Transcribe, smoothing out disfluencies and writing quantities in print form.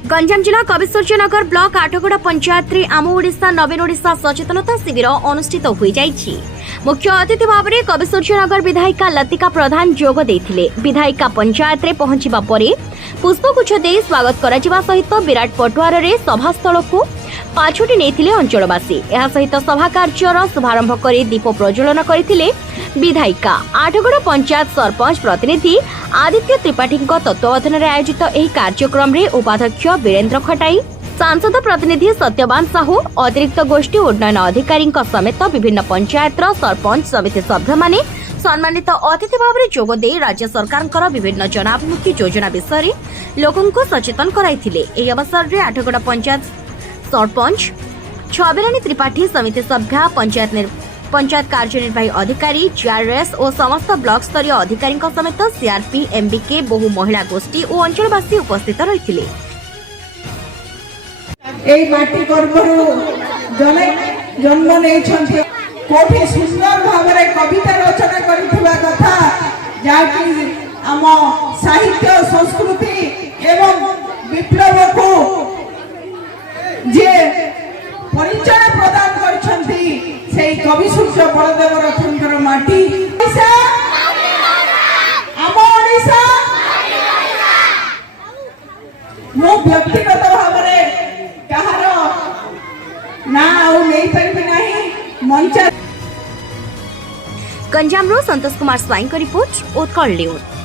गंजाम जिला कविसूर्यनगर ब्लॉक आठगड़ पंचायत रे आम ओडिशा नवीन ओडिशा सचेतनता शिविर अनुष्ठित हो जाइछि। मुख्य अतिथि भाव में कविसूर्यनगर विधायिका लतिका प्रधान जोग देथिले। विधायिका पंचायत रे पहुंचिबा परे पुष्पगुच्छ दे स्वागत करा सहित विराट पटुआर रे सभास्थल को पाछुटी नेथिले अंचलवासी। एहा सहित सभा कार्यर शुभारंभ कर दीप प्रज्वलन करथिले विधायिका। आठगड़ पंचायत सरपंच प्रतिनिधि आदित्य त्रिपाठी तत्वावधान में आयोजित यह कार्यक्रम में उपाध्यक्ष वीरेन्द्र खटाई, सांसद प्रतिनिधि सत्यवान साहू, अतिरिक्त गोष्ठी उन्नयन अधिकारी समेत विभिन्न पंचायत सरपंच समिति सभ्य माने सम्मानित अतिथि भाव में जोगदे राज्य सरकार विभिन्न जनाभिमुखी योजना विषय लोकंको सचेतन कराइथिले। एही अवसर में आठगड़ पंचायत सरपंच छबिरानी त्रिपाठी, समिति सभ्या, पंचायत कार्यनिर्वाही अधिकारी, जीआरएस और समस्त ब्लॉक स्तरीय अधिकारी समेत सीआरपी, एमबीके, बहु महिला गोष्ठी और अंचलवासी उपस्थित रहिथिले। এই মাটি গর্ভରୁ জনে জন্ম নেইছন্তি কোঠি সুন্দর ভাବରେ কবিতা রচনা কৰিଥିବା কথা যাকি ଆମ সাহিত্য সংস্কৃতি এবং বিপ্লবକୁ যে পরিচয় প্রদান করছন্তি সেই কবিসূর্য বলদেব রথঙ্কর মাটি ଆମ ଓଡ଼ିଶା ମୁଁ ବ୍ୟକ୍ତିଗତ ଭାବରେ कहार ना नहीं पारि नहीं मंच। गंजाम रो संतोष कुमार स्वाई का रिपोर्ट उत्कल न्यूज।